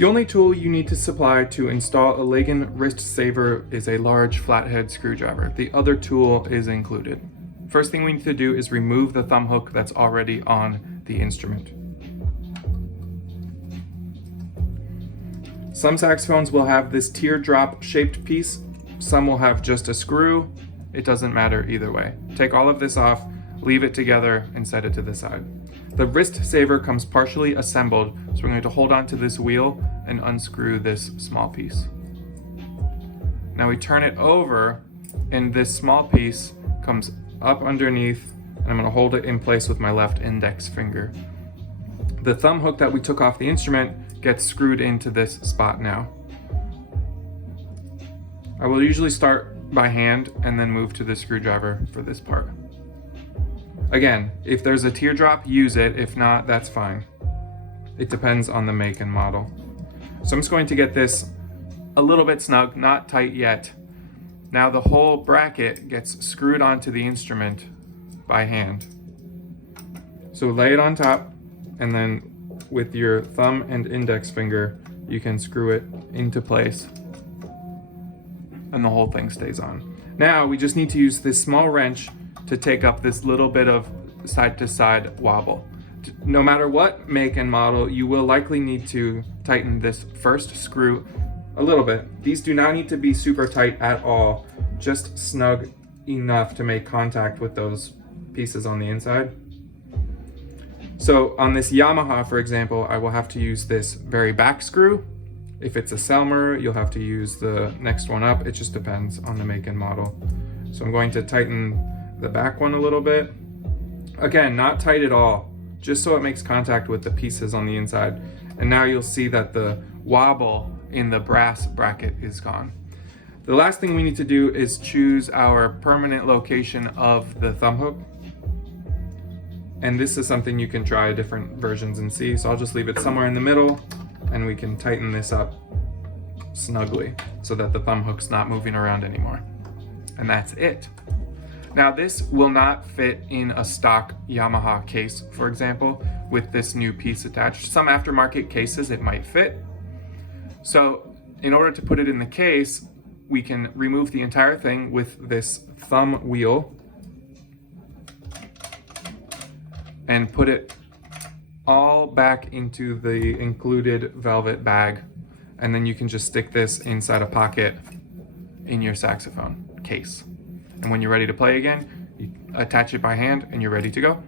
The only tool you need to supply to install a Lagan Wrist Saver is a large flathead screwdriver. The other tool is included. First thing we need to do is remove the thumb hook that's already on the instrument. Some saxophones will have this teardrop shaped piece. Some will have just a screw. It doesn't matter either way. Take all of this off, leave it together, and set it to the side. The wrist saver comes partially assembled, so we're going to hold on to this wheel and unscrew this small piece. Now we turn it over, and this small piece comes up underneath, and I'm going to hold it in place with my left index finger. The thumb hook that we took off the instrument gets screwed into this spot now. I will usually start by hand and then move to the screwdriver for this part. Again, if there's a teardrop, use it. If not, that's fine. It depends on the make and model. So I'm just going to get this a little bit snug, not tight yet. Now the whole bracket gets screwed onto the instrument by hand. So lay it on top, and then with your thumb and index finger, you can screw it into place, and the whole thing stays on. Now we just need to use this small wrench to take up this little bit of side-to-side wobble. No matter what make and model, you will likely need to tighten this first screw a little bit. These do not need to be super tight at all, just snug enough to make contact with those pieces on the inside. So on this Yamaha, for example, I will have to use this very back screw. If it's a Selmer, you'll have to use the next one up. It just depends on the make and model. So I'm going to tighten the back one a little bit. Again, not tight at all, just so it makes contact with the pieces on the inside. And now you'll see that the wobble in the brass bracket is gone. The last thing we need to do is choose our permanent location of the thumb hook. And this is something you can try different versions and see. So I'll just leave it somewhere in the middle, and we can tighten this up snugly so that the thumb hook's not moving around anymore. And that's it. Now this will not fit in a stock Yamaha case, for example, with this new piece attached. Some aftermarket cases it might fit. So in order to put it in the case, we can remove the entire thing with this thumb wheel and put it all back into the included velvet bag. And then you can just stick this inside a pocket in your saxophone case. And when you're ready to play again, you attach it by hand and you're ready to go.